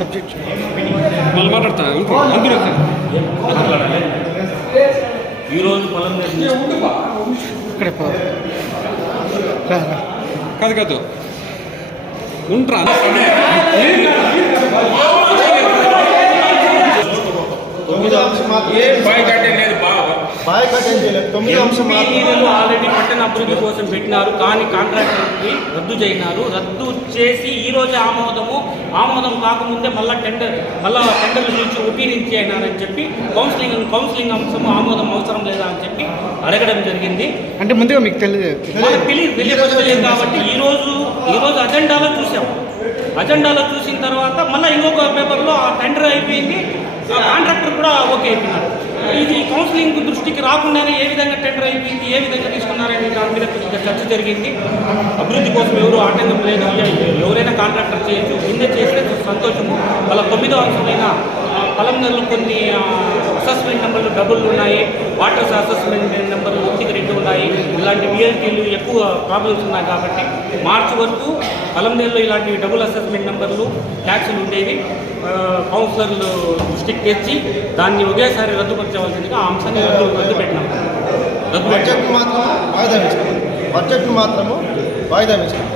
Subject వాళ్ళు మాట్లాడతా అందరూ ఈరోజు పొలం ఇక్కడ కాదు కాదు ఉంటా ఆల్రెడీ పట్టణ అభివృద్ధి కోసం పెట్టినారు, కానీ కాంట్రాక్టర్కి రద్దు చేయినారు. రద్దు చేసి ఈ రోజు ఆమోదం కాకముందే టెండర్లు నుంచి ఒపీనియన్ చేయనారని చెప్పి కౌన్సిలింగ్ అంశం ఆమోదం అవసరం లేదా అని చెప్పి అడగడం జరిగింది. అంటే ముందుగా మీకు తెలియదు కాబట్టి ఈరోజు అజెండాలో చూసిన తర్వాత మళ్ళీ ఇంకొక పేపర్లో ఆ టెండర్ అయిపోయింది, కాంట్రాక్టర్ కూడా ఓకే అయిపోయినారు. ఇది కౌన్సిలింగ్ దృష్టికి రాకుండానే ఏ విధంగా టెండర్ అయిపోయింది, ఏ విధంగా తీసుకున్నారనే దాని మీద కొద్దిగా చర్చ జరిగింది. అభివృద్ధి కోసం ఎవరు ఆటంకం లేదు, ఎవరైనా కాంట్రాక్టర్ చేయొచ్చు, కింద చేస్తే సంతోషము. వాళ్ళ 9వ అంశమైన పొలంలో కొన్ని అసెస్మెంట్ నెంబర్లు డబుల్ ఉన్నాయి, వాటర్స్ అసెస్మెంట్ నెంబర్లు 1-2 ఉన్నాయి. ఇలాంటి విఎల్టీలు ఎక్కువ ప్రాబ్లమ్స్ ఉన్నాయి కాబట్టి మార్చి వరకు పొలంలో ఇలాంటి డబుల్ అసెస్మెంట్ నెంబర్లు ట్యాక్సులు ఉండేవి. కౌన్సిలర్లు దృష్టికి తెచ్చి దాన్ని ఒకేసారి రద్దుపరచవలసిందిగా ఆ అంశాన్ని రద్దు పెట్టినాం. బడ్జెట్ మాత్రము వాయిదా వేస్తాం.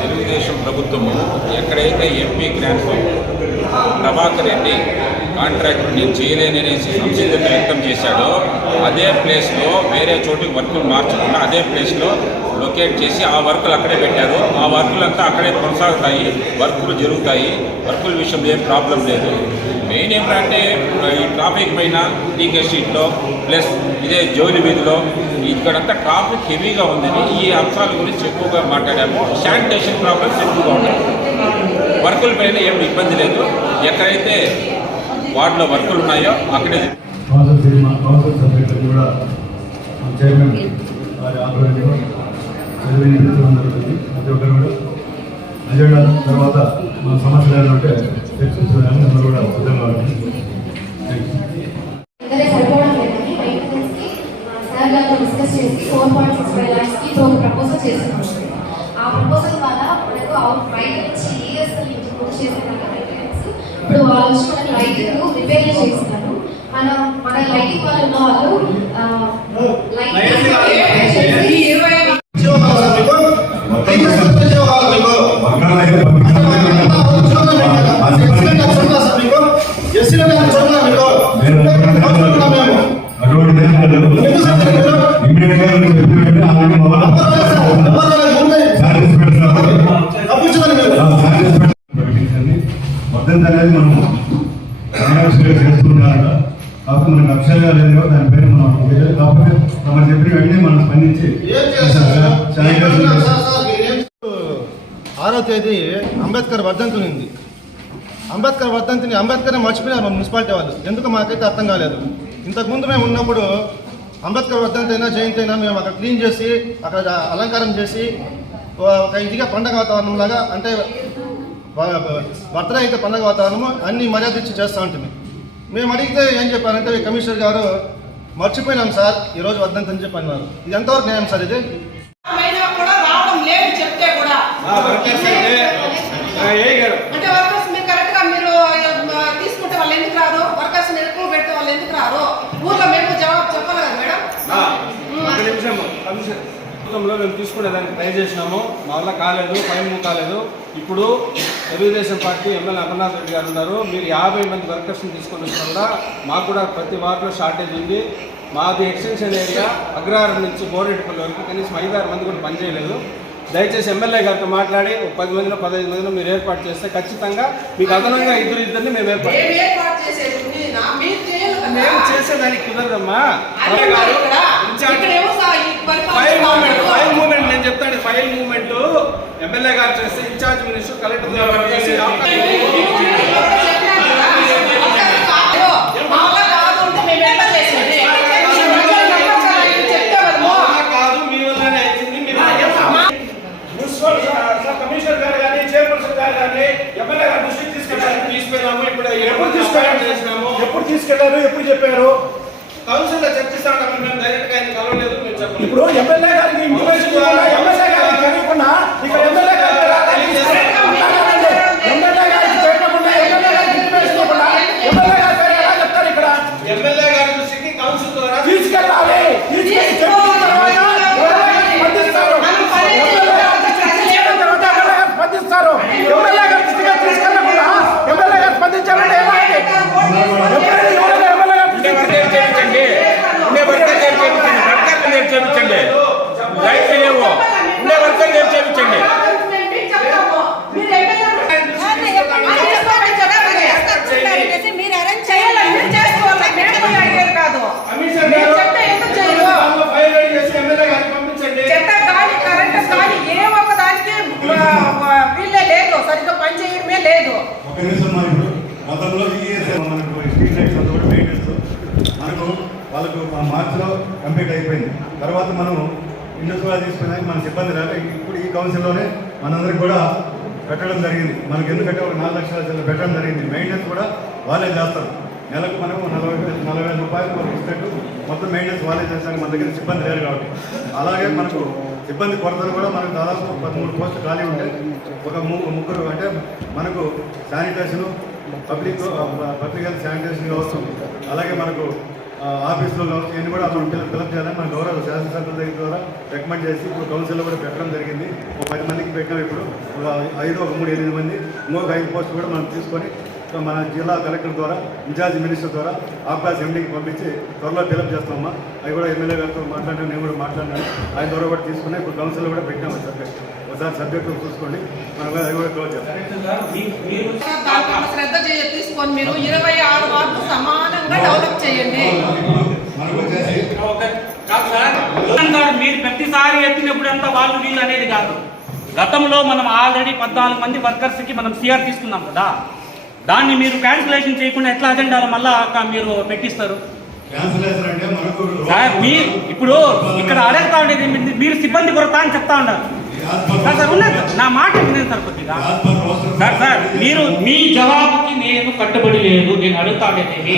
తెలుగుదేశం ప్రభుత్వము ఎక్కడైతే MP grants Prabhakar Reddy contractor నేను చేయలేననేసి సంసిద్ధత వ్యక్తం చేశాడో అదే ప్లేస్లో వేరే చోటుకి వర్కులు మార్చకుండా అదే ప్లేస్లో లొకేట్ చేసి ఆ వర్కులు అక్కడే పెట్టారు. ఆ వర్కులంతా అక్కడే కొనసాగుతాయి, వర్కులు జరుగుతాయి. వర్కుల విషయంలో ఏం ప్రాబ్లం లేదు. మెయిన్ ఏంటంటే ఈ ట్రాఫిక్ పైన టీకే స్ట్రీట్లో ప్లస్ ఇదే జోలి వీధిలో ఇక్కడంతా ట్రాఫిక్ హెవీగా ఉందని ఈ అంశాల గురించి ఎక్కువగా మాట్లాడాము. శానిటేషన్ ప్రాబ్లమ్స్ ఎక్కువగా ఉన్నాయి. వర్కుల పైన ఏం ఇబ్బంది లేదు. ఎక్కడైతే వార్డులో వర్కులు ఉన్నాయో అక్కడే కూడా చైర్మన్ వారి ఆధ్వర్యంలో ప్రతి ఒక్కరు కూడా అజెండా తర్వాత మన సమస్యలు ఏంటంటే చర్చించడానికి అందరూ కూడా సిద్ధంగా ఉంటుంది. డిస్కస్ చేసి 4.65 lakhs కి ప్రపోజల్ చేస్తున్నాం. ఆ ప్రపోజల్ వల్ల మనకు బయట నుంచి ఏఎస్ఎల్ ఇంట్రడ్యూస్ చేస్తున్నారు కదా లైట్స్. ఇప్పుడు వాళ్ళు వచ్చి మనకి లైటింగ్ రిపేర్ చేస్తున్నారు. మన లైటింగ్ వాళ్ళు ఉన్న వాళ్ళు మద్దతు అనేది మనము చేస్తున్నారట. కాకపోతే మనకు అక్షరంగా లేదు, దాని పేరు మనం కాకపోతే మనం చెప్పిన వెంటనే మనం స్పందించి 6వ తేదీ అంబేద్కర్ వర్ధంతి ఉంది. అంబేద్కర్ మర్చిపోయినారు మన మున్సిపాలిటీ వాళ్ళు. ఎందుకు మాకైతే అర్థం కాలేదు. ఇంతకుముందు మేము ఉన్నప్పుడు అంబేద్కర్ వర్ధంతి అయినా జయంతి అయినా మేము అక్కడ క్లీన్ చేసి అక్కడ అలంకారం చేసి ఒక ఇదిగా పండగ వాతావరణం లాగా, అంటే బర్త్డే అయితే పండగ వాతావరణము అన్ని మర్యాద ఇచ్చి చేస్తూ ఉంటుంది. మేము అడిగితే ఏం చెప్పారంటే కమిషనర్ గారు మర్చిపోయినాం సార్ ఈరోజు వర్ధంతి అని చెప్పి అన్నారు. ఇది ఎంతవరకు న్యాయం సార్? ఇది అంటే వర్కర్స్ మీరు కరెక్ట్ గా మీరు తీసుకుంటే వాళ్ళు ఎందుకు రారు? వర్కర్స్ ఎక్కువ పెడితే వాళ్ళు ఎందుకు రారు? ఊర్లో మేము జవాబు చెప్పాలి కదా మేడం. ప్రభుత్వంలో మేము తీసుకునేదానికి ట్రై చేసినాము, మా వల్ల కాలేదు, ఫైన్ కాలేదు. ఇప్పుడు తెలుగుదేశం పార్టీ ఎమ్మెల్యే అమర్నాథ్ రెడ్డి గారు ఉన్నారు. మీరు 50 మంది వర్కర్స్ని తీసుకొని వచ్చినా కూడా మాకు కూడా ప్రతి వార్డులో షార్టేజ్ ఉంది. మాది ఎక్స్టెన్షన్ ఏరియా అగ్రహారం నుంచి బోరెడ్డిపల్లి వరకు కనీసం 5-6 మంది కూడా పనిచేయలేదు. దయచేసి ఎమ్మెల్యే గారితో మాట్లాడి 10 మందిలో 15 మందిలో మీరు ఏర్పాటు చేస్తే ఖచ్చితంగా మీకు అదనంగా ఇద్దరిని మేము ఏర్పాటు చేసేదానికి కుదరదమ్మా. ఫైల్ మూవ్మెంట్ నేను చెప్తాను. ఫైల్ మూవ్మెంట్ ఎమ్మెల్యే గారు చేస్తే ఇన్ఛార్జ్ మినిస్టర్ కలెక్టర్ కమిషనర్ గారు కానీ చైర్పర్సన్ గారు కానీ ఎమ్మెల్యే గారు దృష్టికి తీసుకెళ్ళాము. ఇప్పుడు ఎప్పుడు తీసుకెళ్లారు, ఎప్పుడు చెప్పారు? కౌన్సిల్లో చర్చిస్తాం. మేము డైరెక్ట్ గా ఆయన కలవలేదు, మేము చెప్పలేదు. ఇప్పుడు ఎమ్మెల్యే గారికి ఇన్ఫర్మేషన్ ఎమ్మెల్యే గారికి తెలియకుండా వాళ్ళకు మార్చిలో కంప్లీట్ అయిపోయింది. తర్వాత మనం ఇండివిజువల్గా తీసుకున్నాక మనకు ఇబ్బంది లేక ఇప్పుడు ఈ కౌన్సిల్లోనే మనందరికి కూడా పెట్టడం జరిగింది. మనకు ఎందుకంటే ఒక 4 లక్షల పెట్టడం జరిగింది. మెయింటెనెన్స్ కూడా వాళ్ళే చేస్తారు. నెలకు మనము 40,000 రూపాయలు మనకు ఇచ్చినట్టు మొత్తం మెయింటెనెన్స్ వాళ్ళే చేశాక మన దగ్గర సిబ్బంది లేరు కాబట్టి. అలాగే మనకు సిబ్బంది కొరతలు కూడా మనకు దాదాపు 13 పోస్టులు ఖాళీ ఉంటాయి. ఒక ముగ్గురు అంటే మనకు శానిటేషను పబ్లిక్ హెల్త్ శానిటేషన్ వ్యవస్థ, అలాగే మనకు ఆఫీసులో ఇవన్నీ కూడా మనం ఫిలప్ చేయాలని మన గౌరవ శాసనసభ్యుల దగ్గర ద్వారా రికమెండ్ చేసి ఇప్పుడు కౌన్సిల్లో కూడా పెట్టడం జరిగింది. ఒక 10 మందికి పెట్టాం. ఇప్పుడు ఒక 5 ఒక 3 8 మంది ఇంకొక 5 పోస్టులు కూడా మనం తీసుకొని మన జిల్లా కలెక్టర్ ద్వారా ఇన్ఛార్జ్ మినిస్టర్ ద్వారా ఆఫ్కాస్ ఎండీకి పంపించి త్వరలో ఫిలప్ చేస్తామమ్మా. అవి కూడా ఎమ్మెల్యే గారితో మాట్లాడినా, నేను కూడా మాట్లాడినాను. ఆయన ద్వారా కూడా తీసుకుని ఇప్పుడు కౌన్సిల్లో కూడా పెట్టాము సబ్జెక్ట్. ఒకసారి సబ్జెక్టు చూసుకోండి, మనం అవి కూడా క్లోజ్ చేస్తాం. శ్రద్ధ తీసుకొని మీరు 26 వార్డులు సమానంగా డెవలప్ చేయండి. మీరు ప్రతిసారి ఎత్తినప్పుడు అంతా వాళ్ళు వీళ్ళు అనేది కాదు. గతంలో మనం ఆల్రెడీ 14 మంది వర్కర్స్కి మనం సిఆర్ తీసుకున్నాం కదా, దాన్ని మీరు క్యాన్సిలేషన్ చేయకుండా ఎట్లా అజెండాలో మళ్ళా మీరు పెట్టిస్తారు? ఇప్పుడు ఇక్కడ అడగతా ఉండేది మీరు సిబ్బంది కొరత అని చెప్తా ఉన్నారు సార్. ఉన్నది నా మాట వినేది సార్ కొద్దిగా. సార్ మీరు మీ జవాబుకి నేను కట్టుబడి లేదు. నేను అడుగుతా ఉండేది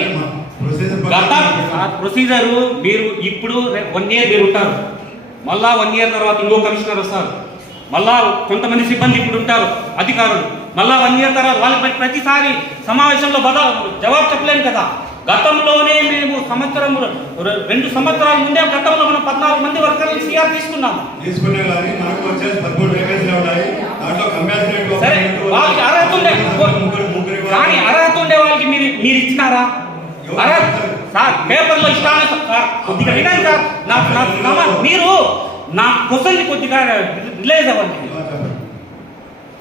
గత ప్రొసీజరు. మీరు ఇప్పుడు 1 ఇయర్ మీరు ఉంటారు, మళ్ళా 1 ఇయర్ తర్వాత ఇంకో కమిషనర్ వస్తారు, మళ్ళా కొంతమంది సిబ్బంది ఇప్పుడు ఉంటారు అధికారులు, మళ్ళా 1 ఇయర్ తర్వాత వాళ్ళకి ప్రతిసారి సమావేశంలో జవాబు చెప్పలేను కదా. గతంలోనే మేము 2 సంవత్సరాల ముందే గతంలో మనం 14 మంది వర్కర్లు సిఆర్ తీసుకున్నాము. సరే, వాళ్ళకి అర్హత ఉండే, కానీ అర్హత ఉండే వాళ్ళకి మీరు ఇచ్చినారా? అర్హత సార్ పేపర్లో ఇస్తాను సార్. కొద్దిగా వినండి సార్. మీరు నా క్వశ్చన్ని కొద్దిగా రిలీజ్ అవ్వండి.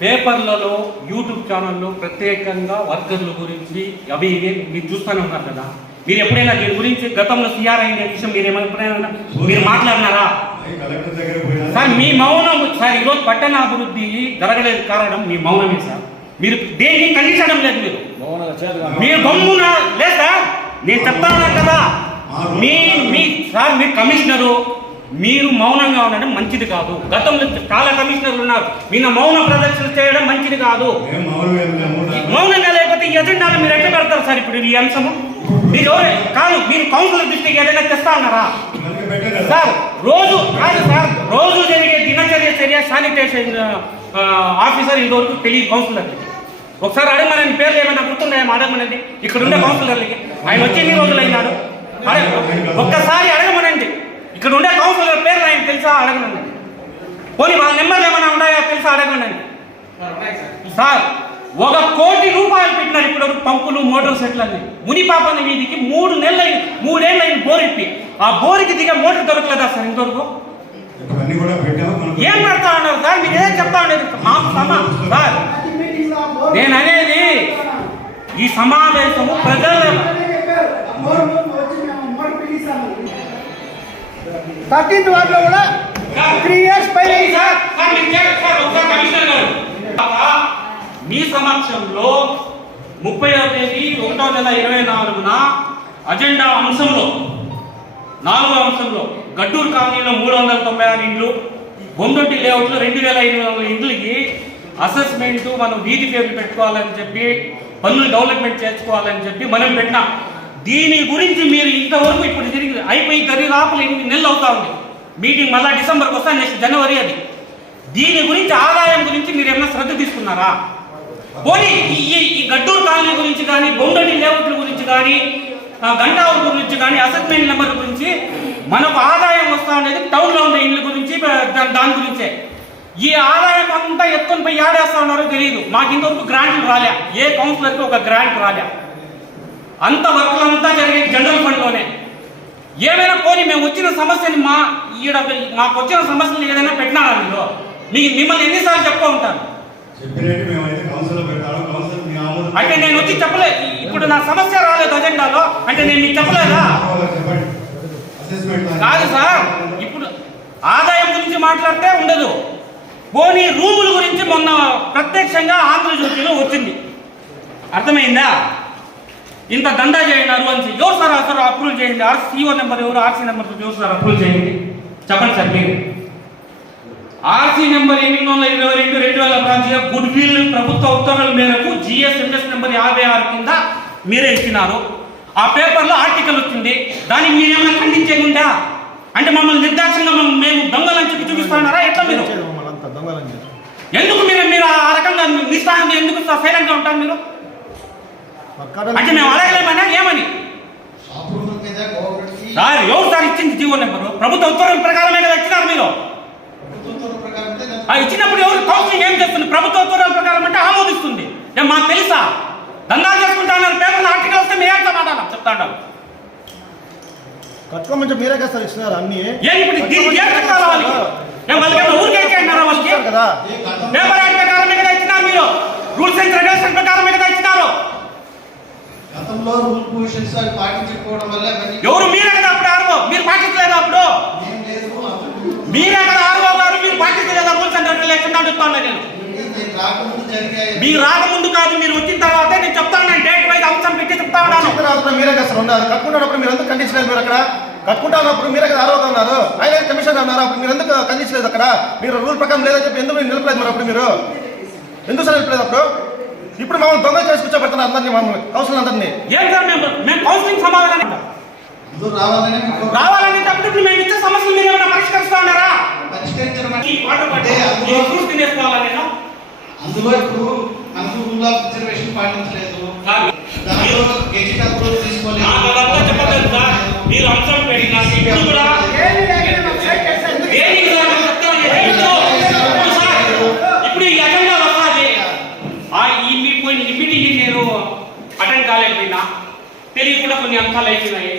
పేపర్లలో, యూట్యూబ్ ఛానల్లో ప్రత్యేకంగా వర్కర్ల గురించి అవి ఇవి మీరు చూస్తూనే ఉన్నారు కదా. మీరు ఎప్పుడైనా దీని గురించి గతంలో సిఆర్ అయిన విషయం ఎప్పుడైనా మీరు మాట్లాడినారా సార్? మీ మౌనం సార్. ఈరోజు పట్టణాభివృద్ధి జరగలేదు కారణం మీ మౌనమే సార్. మీరు దేన్ని ఖండించడం లేదు. మీరు గమ్మున లేదు సార్. నేను చెప్తా ఉన్నా కదా, మీ సార్ మీ కమిషనరు, మీరు మౌనంగా ఉండడం మంచిది కాదు. గతంలో చాలా కమిషనర్లు ఉన్నారు. మీరు మౌన ప్రదర్శన చేయడం మంచిది కాదు. మౌనంగా లేకపోతే ఈ ఎజెండాలో మీరు ఎట్లా పెడతారు సార్? ఇప్పుడు ఈ అంశము మీరు కాదు, మీరు కౌన్సిలర్ దృష్టికి ఏదైనా తెస్తా ఉన్నారా సార్? రోజు జరిగే దినచర్య శానిటేషన్ ఆఫీసర్ ఇంతవరకు తెలియదు కౌన్సిలర్కి. ఒకసారి అడగమనండి, పేర్లు ఏమైనా గుర్తున్నాయేమో అడగమనండి. ఇక్కడ ఉండే కౌన్సిలర్లకి ఆయన వచ్చి ఎన్ని రోజులు అయినాడు? ఒక్కసారి అడగమనండి. ఇక్కడ ఉండే కౌన్సిలర్ పేర్లు ఆయన తెలుసా? అడగనండి. పోనీ వాళ్ళ నెంబర్లు ఏమైనా ఉన్నాయా తెలుసా? అడగనండి సార్. 1 కోటి రూపాయలు పెట్టినారు ఇప్పుడు పంపులు, మోటార్ సెట్లన్నీ. మునిపాపన్న వీధికి 3 ఏళ్ళు అయింది బోర్ ఇప్పి. ఆ బోర్కి దిగే మోటార్ దొరకలేదా సార్ ఇంతవరకు? ఏం పెడతా ఉన్నారు సార్? మీరు ఏం చెప్తా ఉండేది సార్? నేను అనేది ఈ సమావేశము ప్రజల 13th వార్డులో కూడా 3 years పైన మీ సమక్షంలో 30వ తేదీ 1వ నెల 24న అజెండా అంశంలో 4వ అంశంలో గడ్డూరు కాలనీలో 396 ఇండ్లు, బొందొట్టి లేఅవుట్లో 2500 ఇండ్లకి అసెస్మెంట్ మనం వీధి పేర్లు పెట్టుకోవాలని చెప్పి, పన్నులు డెవలప్మెంట్ చేసుకోవాలని చెప్పి మనం పెట్టినాం. దీని గురించి మీరు ఇంతవరకు ఇప్పుడు తిరిగి అయిపోయి దరిదాపులు 8 నెలలు అవుతా ఉంది. మీటింగ్ మళ్ళీ డిసెంబర్కి వస్తా, నెక్స్ట్ జనవరి అది. దీని గురించి ఆదాయం గురించి మీరు ఏమైనా శ్రద్ధ తీసుకున్నారా? పోనీ ఈ గడ్డూరు కాలనీ గురించి కానీ, బొందొట్టి లేఅవుట్ల గురించి కానీ, గంటావుల గురించి కానీ, అసెస్మెంట్ నెంబర్ గురించి మనకు ఆదాయం వస్తా ఉండేది టౌన్లో ఉండే ఇళ్ళ గురించి, దాని గురించే. ఈ ఆదాయం అంతా ఎత్తుకొని పోయి ఆడేస్తా ఉన్నారో తెలియదు. మాకు ఇంతవరకు గ్రాంట్లు రాలే, ఏ కౌన్సిలర్కి ఒక గ్రాంట్ రాలే. అంత వర్కులంతా జరిగేది జనరల్ ఫండ్లోనే. ఏమైనా పోనీ మేము వచ్చిన సమస్యని మాకు వచ్చిన సమస్యలు ఏదైనా పెట్టినారా మీరు? మిమ్మల్ని ఎన్నిసార్లు చెప్తూ ఉంటారు? అంటే నేను వచ్చి చెప్పలేదు. ఇప్పుడు నా సమస్య రాలేదు అజెండాలో అంటే నేను మీకు చెప్పలేదా? కాదు సార్, ఇప్పుడు ఆదాయం గురించి మాట్లాడితే ఉండదు. పోనీ రూముల గురించి మొన్న ప్రత్యక్షంగా ఆంధ్రజ్యోతిలో వచ్చింది, అర్థమైందా? ఇంత దందా చేయన్నారు అని ఎవరు సార్ అసలు అప్రూవల్ చేయండి, సిఓ నెంబర్ ఎవరు, ఆర్సీ నెంబర్ ఎవరు సార్ అప్రూవల్ చేయండి చెప్పండి సార్ మీరు. ఆర్సీ నెంబర్ 822/2000 గుడ్ విల్ ప్రభుత్వ ఉత్తర్వుల మేరకు జిఎస్ఎంఎస్ నెంబర్ 56 కింద మీరే ఇచ్చినారు. ఆ పేపర్లో ఆర్టికల్ వచ్చింది, దానికి మీరేమైనా ఖండించేది ఉందా? అంటే మమ్మల్ని నిర్దాక్షంగా మేము దొంగలని చెప్పి చూపిస్తున్నారా ఎట్లా మీరు? ఎందుకు మీరు ఆ రకంగా నిస్సహాయంగా ఎందుకు సైలెంట్గా ఉంటారు మీరు? అంటే మేము అడగలేమన్నా ఏమని సార్? ఎవరు సార్ ఇచ్చింది జీవో నెంబరు? ప్రభుత్వ ఉత్తర్వుల ప్రకారమే కదా ఇచ్చినారు మీరు. ఇచ్చినప్పుడు ఎవరు కౌన్సిలింగ్ ఏం చేస్తుంది? ప్రభుత్వ ఉత్తర్వుల ప్రకారం అంటే ఆమోదిస్తుంది. మాకు తెలుసా? దందాలు చేసుకుంటా ఉన్నారు, పేపర్లో ఆర్టికల్ వస్తే మీరేం సమాధానం చెప్తాను? కట్టుకోమంటే మీరే కదా సార్ ఇచ్చినారు అన్ని. ఊరికే ఇచ్చారు వాళ్ళకి పేపర్ యాక్ట్ ప్రకారమే కదా ఇచ్చినారు మీరు, రూల్స్ అండ్ రెగ్యులేషన్ ప్రకారమే కదా ఇచ్చినారు. గతంలో రూల్ పొజిషన్స్ అవి పాటించకపోవడం వల్ల ఎవరు? మీరే కదా అప్పుడు ఆర్వో, మీరు పాటించలేదు అప్పుడు. మీరే కదా ఆర్వో గారు, మీరు పాటించలేదు రూల్స్ అండ్ రెగ్యులేషన్ అని చెప్తాను నేను. మీరు రాకముందు కాదు, మీరు వచ్చిన తర్వాత నేను చెప్తాను. డేట్ వైజ్ అంశం పెట్టి చెప్తా ఉన్నాను. మీరే కదా సార్ ఉన్నారు. కట్టుకున్నప్పుడు మీరు ఎందుకు ఖండించలేదు? మీరు అక్కడ కట్టుకుంటా ఉన్నప్పుడు మీరే కదా ఆరోగ్యం ఉన్నారు, ఆయన కమిషనర్ ఉన్నారు, అప్పుడు మీరు ఎందుకు ఖండించలేదు? అక్కడ మీరు రూల్ ప్రకారం లేదని చెప్పి ఎందుకు నిలపలేదు? మరి అప్పుడు మీరు ఎందుకు సార్ నిలపలేదు అప్పుడు? ఇప్పుడు మమ్మల్ని దొంగ చేసి కూర్చోబెడుతున్నారు అందరినీ, మమ్మల్ని కౌన్సిల్ అందరినీ. ఏం సార్ మేము కౌన్సిలింగ్ సమాధానం రావాలనేటప్పుడు మేము ఇచ్చే సమస్యలు మీరు ఏమైనా పరిష్కరిస్తా ఉన్నారా? అందులో ఇప్పుడు మనకు రూల్ ఆఫ్ రిజర్వేషన్ పాటించలేదు, మీరు అంశం పెట్టిన ఇప్పుడు ఈ అజెండా వస్తుంది. ఈ మీటింగ్ నేను అటెండ్ కాలేకపోయినా తెలియకుండా కొన్ని అంశాలు అయిపోయినాయి.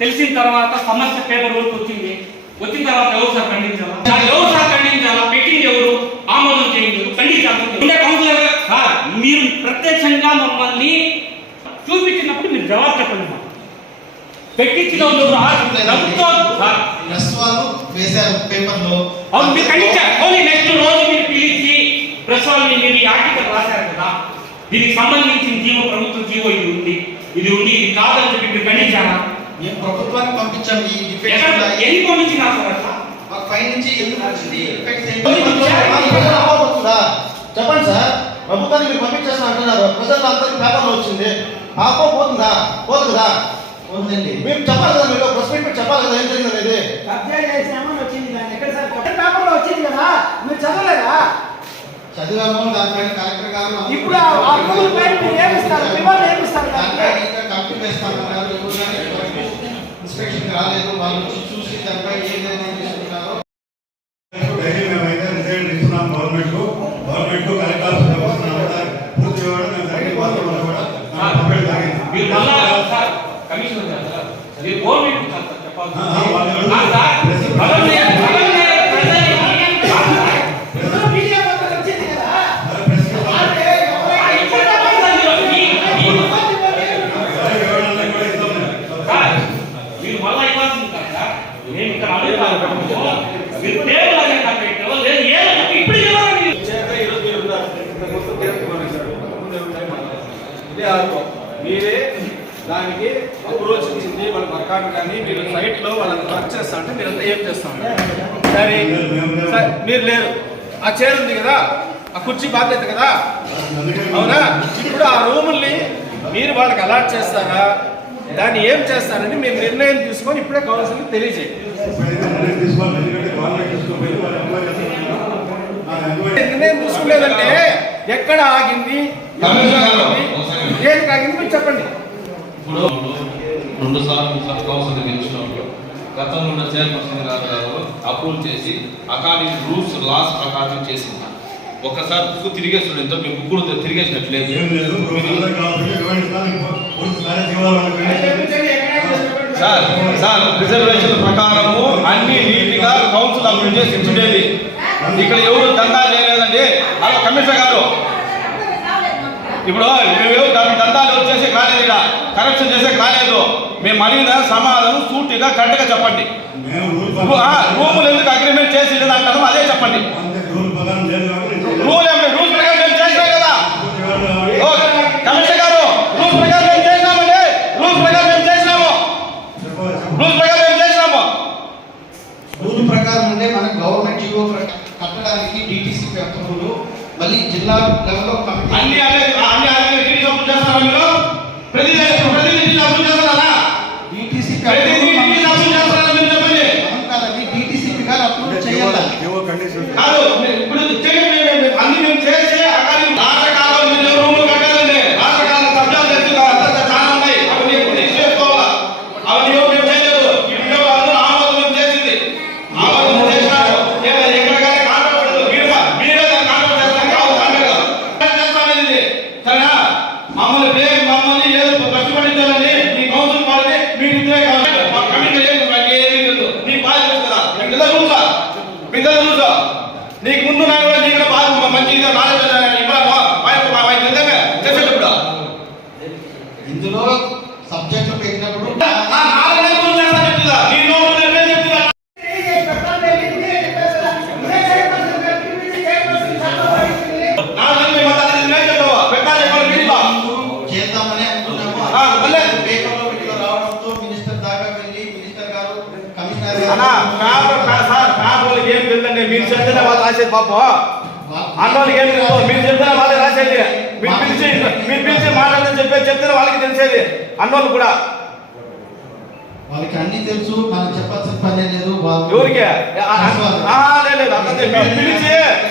తెలిసిన తర్వాత సమస్య పేపర్ వరకు వచ్చింది. వచ్చిన తర్వాత ఎవరు సార్ ఖండించాలా? ఎవరు సార్ ఖండించాలా? పెట్టింది ఎవరు? ఆమోదం చేయండి, ఖండించాల్సింది కౌన్సిలర్ సార్. మీరు ప్రత్యక్షంగా మమ్మల్ని చూపించినప్పుడు మీరు జవాబు చెప్పండి. పెట్టించిన నెక్స్ట్ రోజు మీరు పిలిచి ప్రెస్ వాళ్ళని మీరు ఈ ఆర్టికల్ రాశారు కదా, దీనికి సంబంధించిన జీవో, ప్రభుత్వ జీవో ఇది ఉంది ఇది కాదని చెప్పి మీరు ఖండించారా? మేము ప్రభుత్వానికి పంపించాం. ఎన్ని పంపించినారు సార్? అట్లా మాకు పై నుంచి ఎందుకు వచ్చింది? చెప్పండి సార్. ప్రభుత్వానికి మీరు పంపించేస్తా అంటున్నారు, ప్రజలు అందరికి పేపర్లో వచ్చింది, ఆపో పోతుందా? పోదు కదా. పోతుందండి. మీరు చెప్పాలి కదా, మీరు ప్రెస్ మీట్ చెప్పాలి కదా ఏం జరిగింది అనేది. కబ్జా చేసామని వచ్చింది, దాన్ని ఎక్కడ సార్ పేపర్లో వచ్చింది కదా, మీరు చదవలేదా? చదివాము, దానిపైన కలెక్టర్ గారు ఇప్పుడు ఇన్స్పెక్షన్ రాలేదు, వాళ్ళు చూసి దానిపై ఏ నిర్ణయం తీసుకుంటారో. డైలీ మేమైతే రిజల్ట్ ఇస్తున్నాం గవర్నమెంట్ కలెక్టర్ ఆఫీస్ పూర్తి ఇవ్వడం మేము జరిగిన కూడా కంప్లీట్ జరిగింది. మీరే దానికి అప్రోచ్ ఇచ్చింది వాళ్ళ వర్కాన్ని, కానీ మీరు సైట్లో వాళ్ళని వర్క్ చేస్తా అంటే మీరంతా ఏం చేస్తాం? సరే మీరు లేరు, ఆ చైర్ ఉంది కదా, ఆ కుర్చీ బాధ్యత కదా, అవునా? ఇప్పుడు ఆ రూముల్ని మీరు వాళ్ళకి అలాట్ చేస్తారా? దాన్ని ఏం చేస్తారని మీరు నిర్ణయం తీసుకొని ఇప్పుడే కౌన్సిల్కి తెలియజేయండి. నిర్ణయం తీసుకోలేదంటే ఎక్కడ ఆగింది, ఏది ఆగింది మీరు చెప్పండి. ఇప్పుడు 2 సార్లు కౌన్సిల్ గెలిచినప్పుడు గతంలో ఉన్న చైర్పర్సన్ గారు అప్రూవ్ చేసి అకార్డింగ్ రూల్స్ లాస్ ప్రకారం చేసింది. ఒక్కసారి బుక్ తిరిగేస్తుండేంతో మీ బుక్కులు తిరిగేసినట్లేదు. సార్ రిజర్వేషన్ ప్రకారము అన్ని నీట్గా కౌన్సిల్ అప్రూవ్ చేసి ఇచ్చుండేది. ఇక్కడ ఎవరు దందా చేయలేదండి. అలా కమిషనర్ గారు ఇప్పుడు దాని దందాలు వచ్చేసి కాలేదు, ఇలా కరప్షన్ చేసే కాలేదు. మేము అడిగిన సమాధానం సూటిగా కరెక్ట్గా చెప్పండి. రూములు ఎందుకు అగ్రిమెంట్ చేసి అంటారు అదే చెప్పండి. రూల్ రూల్స్ ప్రకారం మేము చేసినాం కదా కమిషనర్ గారు, రూల్స్ ప్రకారం మేము చేసినామండి. సభ్యులు, మళ్ళీ జిల్లా లెవెల్లో కమిటీ అన్ని టీడీ సభ్యులు చేస్తారా మీరు? ప్రతి టీడీ సభ్యులు చేస్తారా? డిటిసి ప్రతి టీడీ సభ్యులు చేస్తారా మీరు చెప్పండి. కాదండి, డిటిసిపి గారు అప్రూవ్ చేయాలి. ఏవో కండిషన్ కాదు ఇప్పుడు చేయండి, అన్ని మేము చేసే అక్కడ రాష్ట్రకాలం మీరు రూములు కట్టాలండి. రాష్ట్రకాలం సబ్జెక్ట్ చేసి చాలా ఉన్నాయి, అవన్నీ ఇప్పుడు చేసుకోవాలా. అవన్నీ మేము చేయలేదు. ఇప్పుడు వాళ్ళు ఆమోదం మేము చేసింది, ఆమోదం చేసినారు. ఎక్కడ కానీ కాంట్రాక్ట్ మీరే దాన్ని కాంట్రాక్ట్ చేస్తారు కావాలి. సరేనా? మమ్మల్ని ఏదో కష్టపడించాలని మీ కౌన్సిల్ వాళ్ళని మీరు ఇద్దరే కావాలి. మా కమిటీ ఏమీ లేదు. నీకు బాగా చేస్తారా? మిగతా చూసా నీకు ముందు నాకు నీకు బాగా మంచిగా నాలెడ్జ్ చేసేటప్పుడు ఇందులో సబ్జెక్టులు పెట్టినప్పుడు చేద్దామని అనుకున్నాము. పేపర్లో వీటిలో రావడంతో మినిస్టర్ దాకా వెళ్ళి మినిస్టర్ గారు కమిషనర్ ఏం తెలుదండి, మీరు చెప్తేనే వాళ్ళు రాసేది పాపం. అన్నోళ్ళకి ఏం తెలుసు, మీరు చెప్తేనే వాళ్ళే రాసేది. మీరు పిలిచి మాట్లాడని చెప్తేనే వాళ్ళకి తెలిసేది. అన్నోళ్ళు కూడా వాళ్ళకి అన్ని తెలుసు, మనం చెప్పాల్సిన పని లేదు. ఎవరికి లేదు అర్థం.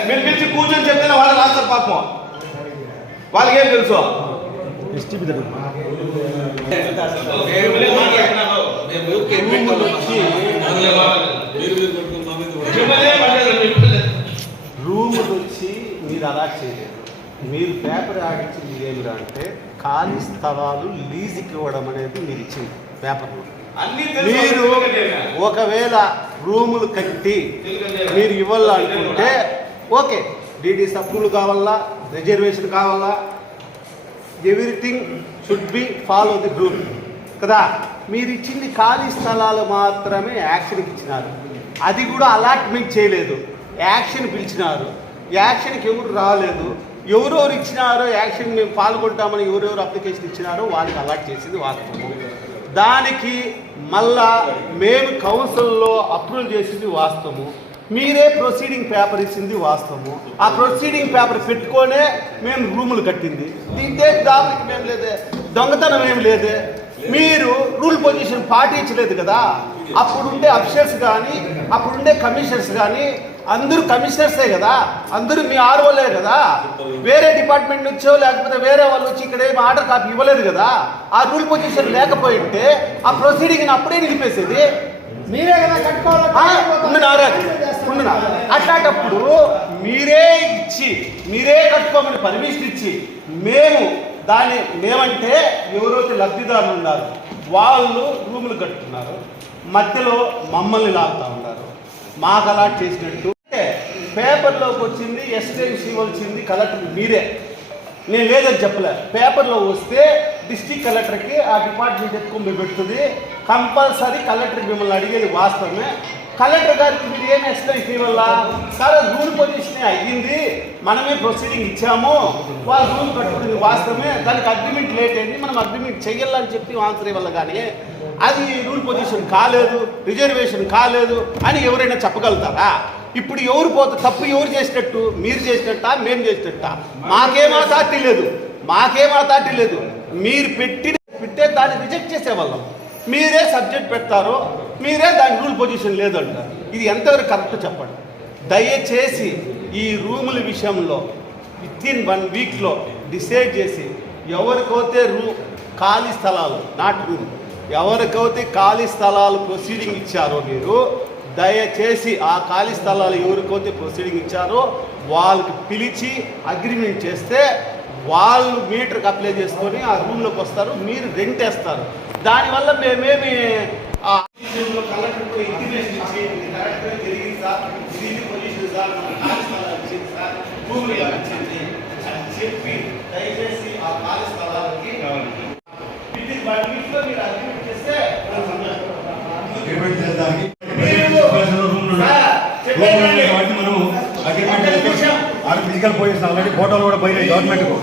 మీరు పిలిచి కూర్చొని చెప్తేనే వాళ్ళు రాస్తారు పాపం. వాళ్ళకి ఏం తెలుసు? రూములు వచ్చి మీరు అలా చేయలేదు. మీరు పేపర్ ఆడించింది ఏమిరా అంటే ఖాళీ స్థలాలు లీజుకి ఇవ్వడం అనేది మీరు ఇచ్చింది పేపర్లో. మీరు ఒకవేళ రూములు కట్టి మీరు ఇవ్వాలనుకుంటే ఓకే, డీడీ సభ్యులు కావాలా, రిజర్వేషన్ కావాలా, everything should be follow the rule కదా. మీరు ఇచ్చింది ఖాళీ స్థలాలు మాత్రమే యాక్షన్కి ఇచ్చినారు. అది కూడా అలాట్మెంట్ చేయలేదు, యాక్షన్ పిలిచినారు. యాక్షన్కి ఎవరు రాలేదు. ఎవరెవరు ఇచ్చినారో యాక్షన్ మేము పాల్గొంటామని ఎవరెవరు అప్లికేషన్ ఇచ్చినారో వాళ్ళకి అలాట్ చేసింది వాస్తవం. దానికి మళ్ళా మేము కౌన్సిల్లో అప్రూవల్ చేసింది వాస్తవము. మీరే ప్రొసీడింగ్ పేపర్ ఇచ్చింది వాస్తవము. ఆ ప్రొసీడింగ్ పేపర్ పెట్టుకొనే మేము రూములు కట్టింది. దీంతో దానికి మేము లేదే, దొంగతనం ఏం లేదే. మీరు రూల్ పొజిషన్ పాటించలేదు కదా. అప్పుడుండే అఫీషియల్స్ కానీ అప్పుడుండే కమిషనర్స్ కానీ అందరూ కమిషనర్సే కదా, అందరూ మీ ఆర్ఓలే కదా. వేరే డిపార్ట్మెంట్ నుంచో లేకపోతే వేరే వాళ్ళు వచ్చి ఇక్కడ ఏమి ఆర్డర్ కాపీ ఇవ్వలేదు కదా. ఆ రూల్ పొజిషన్ లేకపోయింటే ఆ ప్రొసీడింగ్ని అప్పుడే నిలిపేసేది. మీరే కదా కట్టుకోవాలి. అట్లాంటప్పుడు మీరే ఇచ్చి మీరే కట్టుకోమని పర్మిషన్ ఇచ్చి మేమంటే ఎవరైతే లబ్ధిదారులు ఉన్నారు వాళ్ళు రూములు కట్టుకున్నారు, మధ్యలో మమ్మల్ని లాగుతూ ఉన్నారు. మాకు అలాట్ చేసినట్టు పేపర్లోకి వచ్చింది, ఎస్టెన్సీ వచ్చింది కలెక్టర్ మీరే. నేను లేదని చెప్పలే. పేపర్లో వస్తే డిస్ట్రిక్ట్ కలెక్టర్కి ఆ డిపార్ట్మెంట్ ఎత్తుకొని పెడుతుంది. కంపల్సరీ కలెక్టర్ మిమ్మల్ని అడిగేది వాస్తవమే. కలెక్టర్ గారికి మీరు ఏం ఎక్స్ప్లెయిన్ ఇవ్వాలా? సరే రూల్ పొజిషన్ అయ్యింది, మనమే ప్రొసీడింగ్ ఇచ్చాము, వాళ్ళు రూల్ కట్టుకుంది వాస్తవమే, దానికి అగ్రిమెంట్ లేట్ అయింది, మనం అగ్రిమెంట్ చెయ్యాలని చెప్పి ఆన్సర్ ఇవ్వాలి. కానీ అది రూల్ పొజిషన్ కాలేదు, రిజర్వేషన్ కాలేదు అని ఎవరైనా చెప్పగలుగుతారా? ఇప్పుడు ఎవరు తప్పు ఎవరు చేసినట్టు? మీరు చేసినట్టా మేము చేసినట్టా? మాకేం అథారిటీ లేదు. మీరు పెట్టే దాన్ని రిజెక్ట్ చేసేవాళ్ళం. మీరే సబ్జెక్ట్ పెడతారు, మీరే దాని రూల్ పొజిషన్ లేదంటారు. ఇది ఎంతవరకు కరెక్ట్ చెప్పండి. దయచేసి ఈ రూముల విషయంలో వితిన్ 1 వీక్లో డిసైడ్ చేసి ఎవరికైతే ఖాళీ స్థలాలు నాట్ రూమ్ ఎవరికైతే ఖాళీ స్థలాలు ప్రొసీడింగ్ ఇచ్చారో మీరు దయచేసి ఆ ఖాళీ స్థలాలు ఎవరికైతే ప్రొసీడింగ్ ఇచ్చారో వాళ్ళకి పిలిచి అగ్రిమెంట్ చేస్తే వాళ్ళు మీటర్కి అప్లై చేసుకొని ఆ రూమ్లోకి వస్తారు, మీరు రెంట్ వేస్తారు. దానివల్ల మేమేమి కలెక్టర్కి ఇంటిమేషన్ ఇచ్చి కరెక్ట్గా జరిగింది సార్, ఇది పొజిషన్ సార్, ఖాళీ స్థలాలు ఇచ్చింది సార్, భూములు ఇచ్చింది అని చెప్పి దయచేసి ఆ ఖాళీ స్థలాలకి వితిన్ 1 వీక్లో మీరు అగ్రిమెంట్ చేస్తే ఫిజికల్ పొజిషన్ ఆల్రెడీ ఫోటోలు కూడా పోయినాయి గవర్నమెంట్కు.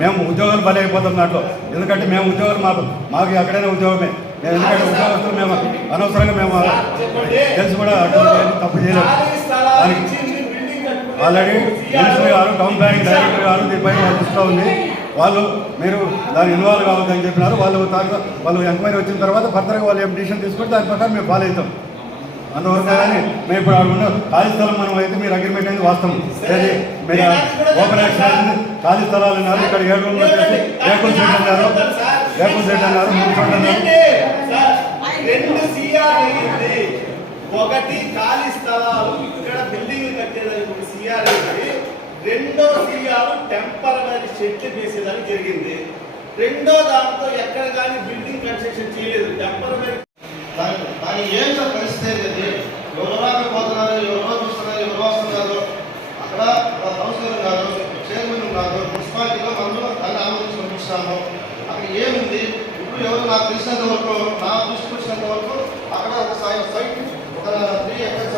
మేము ఉద్యోగాలు బలైపోతాం దాంట్లో. ఎందుకంటే మేము ఉద్యోగాలు మాకు ఎక్కడైనా ఉద్యోగమే. మేము ఎందుకంటే ఉద్యోగస్తులు మేము అనవసరంగా మేము తెలిసి కూడా తప్పు చేయలేము. ఆల్రెడీ మినిస్టర్ గారు టౌన్ ప్లానింగ్ డైరెక్టర్ గారు దీనిపైన వాళ్ళ దృష్టిలో ఉంది. వాళ్ళు మీరు దాన్ని ఇన్వాల్వ్ కావద్దని చెప్పినారు. వాళ్ళు ఎంక్వైరీ వచ్చిన తర్వాత ఫర్దర్గా వాళ్ళు ఏం డిసిషన్ తీసుకుంటే దాని ప్రకారం మేము ఫాలో అవుతాం. అందువరకు కానీ మేము ఇప్పుడు ఉన్న ఖాళీ స్థలం మనం అయితే మీరు అగ్రిమెంట్ అనేది వాస్తవం. ఏది మీరు ఓపెన్ యాక్షన్ ఖాళీ స్థలాలు ఉన్నారు. ఇక్కడ 7 రూమ్లు వచ్చేసి రేకుల సెట్ అన్నారు, 3 చోట్ల అన్నారు. 2 సిఆర్ అయింది. ఒకటి ఖాళీ స్థలాలు ఇక్కడ బిల్డింగ్ కట్టేదానికి ఒక సిఆర్ అయింది. రెండో సిఆర్ టెంపరరీ షెడ్లు వేసేదానికి జరిగింది. రెండో దాంతో ఎక్కడ కానీ బిల్డింగ్ కన్స్ట్రక్షన్ చేయలేదు. టెంపరరీ దాని ఏం సార్ పరిస్థితి ఏంటండి? ఎవరో రాకపోతున్నారు, ఎవరో చూస్తున్నారు, ఎవరో వస్తున్నారు. అక్కడ కౌన్సిలర్ ఉన్నారు, చైర్మన్ ఉన్నారు, మున్సిపాలిటీలో మనం దాన్ని ఆమోదించి పంపిస్తాము. అక్కడ ఏముంది ఇప్పుడు ఎవరు నాకు తెలిసినంత వరకు, నా దృష్టికి వచ్చినంత వరకు అక్కడ ఒక సైట్ ఒక 3 ఎకర్స్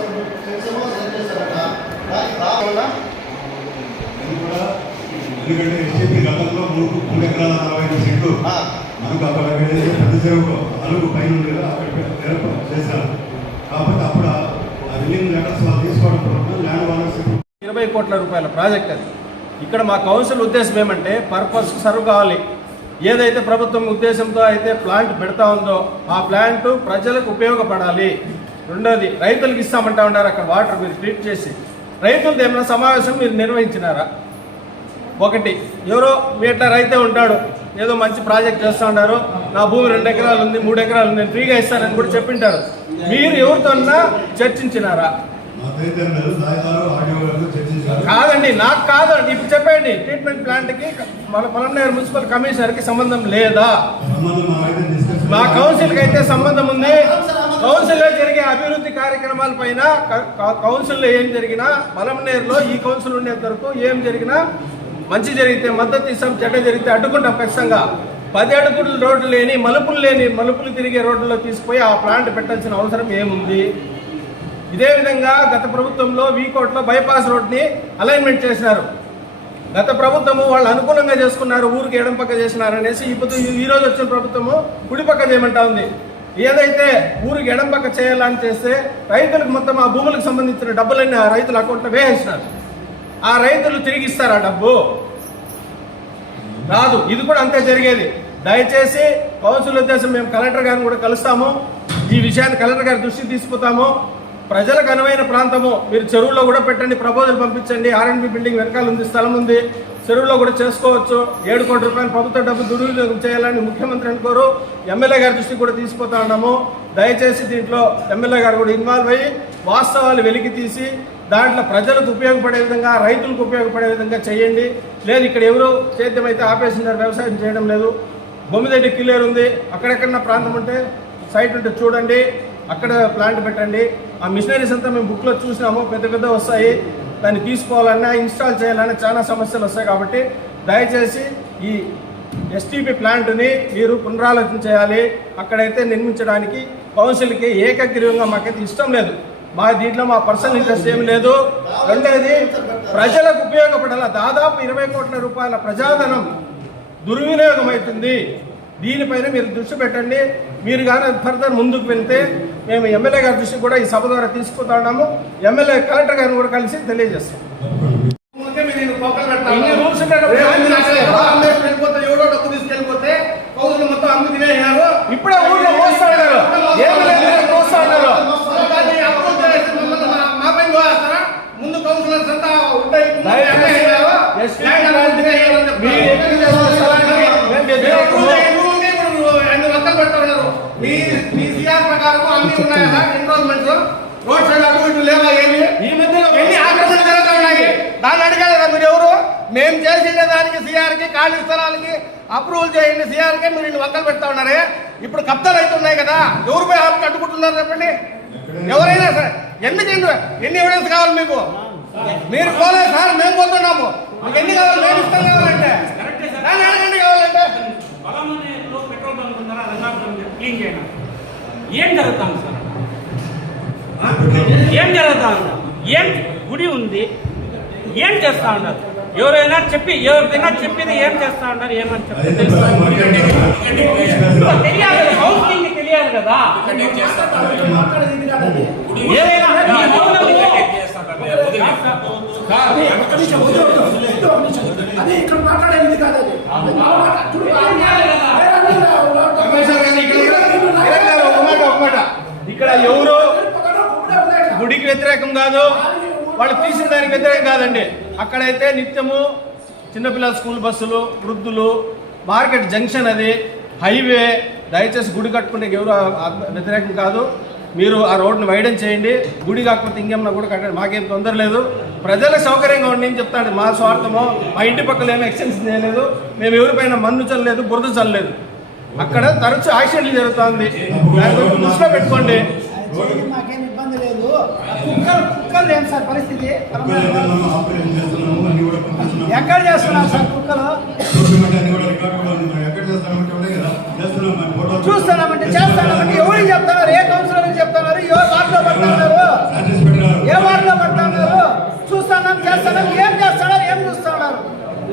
సెట్ చేశారట. దానికి రాకుండా ఎందుకంటే ఎస్టీపీ గతంలో 3 ఎకరాల 45 సెంట్లు మనకు అక్కడ పెద్ద చెరువు అలుగు పైన ఉంది కదా, అక్కడ చేశారు. కాబట్టి అప్పుడు ఆ బిల్డింగ్ లెటర్స్ వాళ్ళు తీసుకోవడం ల్యాండ్ ఓనర్స్ 20 కోట్ల రూపాయల ప్రాజెక్ట్ అది. ఇక్కడ మా కౌన్సిల్ ఉద్దేశం ఏమంటే పర్పస్ సర్వ్ కావాలి. ఏదైతే ప్రభుత్వం ఉద్దేశంతో అయితే ప్లాంట్ పెడతా ఉందో ఆ ప్లాంట్ ప్రజలకు ఉపయోగపడాలి. రెండోది రైతులకు ఇస్తామంటా ఉన్నారు. అక్కడ వాటర్ మీరు ట్రీట్ చేసి రైతులతో ఏమైనా సమావేశం మీరు నిర్వహించినారా? ఒకటి ఎవరో మీట్లా రైతే ఉంటాడు, ఏదో మంచి ప్రాజెక్ట్ చేస్తూ ఉంటారు, నా భూమి 2 ఎకరాలు ఉంది, 3 ఎకరాలు ఉంది, నేను ఫ్రీగా ఇస్తానని కూడా చెప్పింటారు. మీరు ఎవరితోన్నా చర్చించినారా? కాదండి, నాకు కాదండి. ఇప్పుడు చెప్పండి, ట్రీట్మెంట్ ప్లాంట్కి మన పొలంనేరు మున్సిపల్ కమిషనర్కి సంబంధం లేదా? మా కౌన్సిల్కి అయితే సంబంధం ఉంది. కౌన్సిల్లో జరిగే అభివృద్ధి కార్యక్రమాల పైన కౌన్సిల్లో ఏం జరిగినా, పొలంనేరులో ఈ కౌన్సిల్ ఉండేంత వరకు ఏం జరిగినా మంచి జరిగితే మద్దతు ఇస్తాం, చెడ్డ జరిగితే అడ్డుకుంటాం ఖచ్చితంగా. 10 అడుగులు రోడ్లు లేని మలుపులు తిరిగే రోడ్లలో తీసుకుపోయి ఆ ప్లాంట్ పెట్టాల్సిన అవసరం ఏముంది? ఇదే విధంగా గత ప్రభుత్వంలో వీకోట్లో బైపాస్ రోడ్ని అలైన్మెంట్ చేసినారు. గత ప్రభుత్వము వాళ్ళు అనుకూలంగా చేసుకున్నారు, ఊరికి ఎడం పక్క చేసినారు అనేసి ఇప్పుడు ఈరోజు వచ్చిన ప్రభుత్వము కుడి పక్క చేయమంటా ఉంది. ఏదైతే ఊరికి ఎడం పక్క చేయాలని చేస్తే రైతులకు మొత్తం ఆ భూములకు సంబంధించిన డబ్బులన్నీ ఆ రైతుల అకౌంట్లో వేసేసినారు. ఆ రైతులు తిరిగి ఇస్తారు ఆ డబ్బు? రాదు. ఇది కూడా అంతే జరిగేది. దయచేసి కౌన్సిల్ ఉద్దేశం మేము కలెక్టర్ గారిని కూడా కలుస్తాము, ఈ విషయాన్ని కలెక్టర్ గారి దృష్టికి తీసుకుపోతాము. ప్రజలకు అనువైన ప్రాంతము మీరు చెరువులో కూడా పెట్టండి, ప్రపోజల్ పంపించండి. R&B బిల్డింగ్ వెనకాల ఉంది, స్థలం ఉంది, చెరువులో కూడా చేసుకోవచ్చు. 7 కోట్ల రూపాయలు ప్రభుత్వ డబ్బు దుర్వినియోగం చేయాలని ముఖ్యమంత్రి అనుకోరు. ఎమ్మెల్యే గారి దృష్టికి కూడా తీసుకుపోతా ఉన్నాము. దయచేసి దీంట్లో ఎమ్మెల్యే గారు కూడా ఇన్వాల్వ్ అయ్యి వాస్తవాలు వెలికి తీసి దాంట్లో ప్రజలకు ఉపయోగపడే విధంగా, రైతులకు ఉపయోగపడే విధంగా చేయండి. లేదు ఇక్కడ ఎవరు సేద్యమైతే ఆపేసినారు, వ్యవసాయం చేయడం లేదు, బొమ్మిదెడ్డి క్లియర్ ఉంది, అక్కడెక్కడన్నా ప్రాంతం ఉంటే సైట్ ఉంటే చూడండి, అక్కడ ప్లాంట్ పెట్టండి. ఆ మిషనరీస్ అంతా మేము బుక్లో చూసినాము, పెద్ద వస్తాయి. దాన్ని తీసుకోవాలన్నా ఇన్స్టాల్ చేయాలన్నా చాలా సమస్యలు వస్తాయి. కాబట్టి దయచేసి ఈ ఎస్టీపీ ప్లాంట్ని మీరు పునరాలోచన చేయాలి. అక్కడైతే నిర్మించడానికి కౌన్సిల్కి ఏకగ్రీవంగా మాకైతే ఇష్టం లేదు. దీంట్లో మా పర్సనల్ ఇంట్రెస్ట్ ఏం లేదు. రెండోది ప్రజలకు ఉపయోగపడాల. దాదాపు 20 కోట్ల రూపాయల ప్రజాధనం దుర్వినియోగం అవుతుంది. దీనిపైన మీరు దృష్టి పెట్టండి. మీరు కానీ ఫర్దర్ ముందుకు వెళ్తే మేము ఎమ్మెల్యే గారి దృష్టి కూడా ఈ సభ ద్వారా తీసుకుతా ఉన్నాము. ఎమ్మెల్యే కలెక్టర్ గారిని కూడా కలిసి తెలియజేస్తాం. ఎవరో డబ్బు తీసుకెళ్ళిపోతే కౌన్సిల్ మొత్తం అమ్ము తినేయారు. ఇప్పుడే ఊళ్ళో మోస్తా ఉన్నారు, మోస్తా ఉన్నారు. మా పైన పోస్తారా? ముందు కౌన్సిలర్స్ అంతా ఉంటాయి. మీ సిఆర్ ప్రకారం అన్ని ఉన్నాయా? ఎన్రోల్మెంట్స్ రోడ్ సైడ్ అటు ఇటు లేవా? ఏమి ఈ మధ్యలో ఎన్ని ఆక్రమణ జరుగుతున్నాయి? దాన్ని అడగలేదా మీరు? ఎవరు మేము చేసిండే దానికి సిఆర్కి ఖాళీ స్థలాలకి అప్రూవల్ చేయండి. సిఆర్కే మీరు ఇన్ని వంకలు పెడతా ఉన్నారే. ఇప్పుడు కబ్జాలు అవుతున్నాయి కదా, ఎవరు పోయి ఆపి అడ్డుకుంటున్నారు చెప్పండి? ఎవరైనా సరే ఎన్ని ఎవిడెన్స్ కావాలి మీకు? మీరు పోలేదు సార్, మేము పోతున్నాము. మీకు ఎన్ని కావాలి? మేము ఇస్తాం కావాలంటే దాన్ని అడగండి. కావాలంటే పెట్రోల్ బంక్ ఉందా, క్లీన్ చేయడం ఏం జరుగుతాం సార్? ఏం జరుగుతా ఉన్నారు? ఏం గుడి ఉంది, ఏం చేస్తా ఉన్నారు? ఎవరైనా ఎవరికైనా చెప్పింది ఏం చేస్తా ఉన్నారు? ఏమని చెప్పి తెలియాలి కదా, కౌన్సిలింగ్ తెలియాలి కదా. ఏదైనా అది ఇక్కడ మాట్లాడేది కాదు అది ఇక్కడ ఎవరు గుడికి వ్యతిరేకం కాదు, వాళ్ళు తీసిన దానికి వ్యతిరేకం కాదండి. అక్కడైతే నిత్యము చిన్నపిల్లల స్కూల్ బస్సులు, వృద్ధులు, మార్కెట్ జంక్షన్, అది హైవే. దయచేసి గుడి కట్టుకుంటే ఎవరు వ్యతిరేకం కాదు. మీరు ఆ రోడ్ని వైడెన్ చేయండి. గుడి కాకపోతే ఇంకేమన్నా కూడా కట్టండి, మాకేం తొందర లేదు. ప్రజలకు సౌకర్యంగా ఉండి నేను చెప్తాను. మా స్వార్థమో మా ఇంటి పక్కల ఏమో ఎక్స్టెన్షన్ చేయలేదు, మేము ఎవరిపైన మన్ను చల్లలేదు, బురద చల్లలేదు. అక్కడ తరచు యాక్సిడెంట్లు జరుగుతుంది, దృష్టిలో పెట్టుకోండి. మాకేం ఇబ్బంది లేదు. కుక్కలు ఏం సార్ పరిస్థితి? ఎక్కడ చేస్తున్నారు సార్ కుక్కలు? చూస్తామంటే చేస్తామంటే ఎవరికి చెప్తున్నారు? ఏ కౌన్సిలర్కి చెప్తున్నారు? ఏ వార్డులో పడుతున్నారు? ఏ వార్డులో పడుతున్నారు? చూస్తున్నాం, చేస్తున్నాం. ఏం చేస్తున్నారు? ఏం చూస్తున్నారు?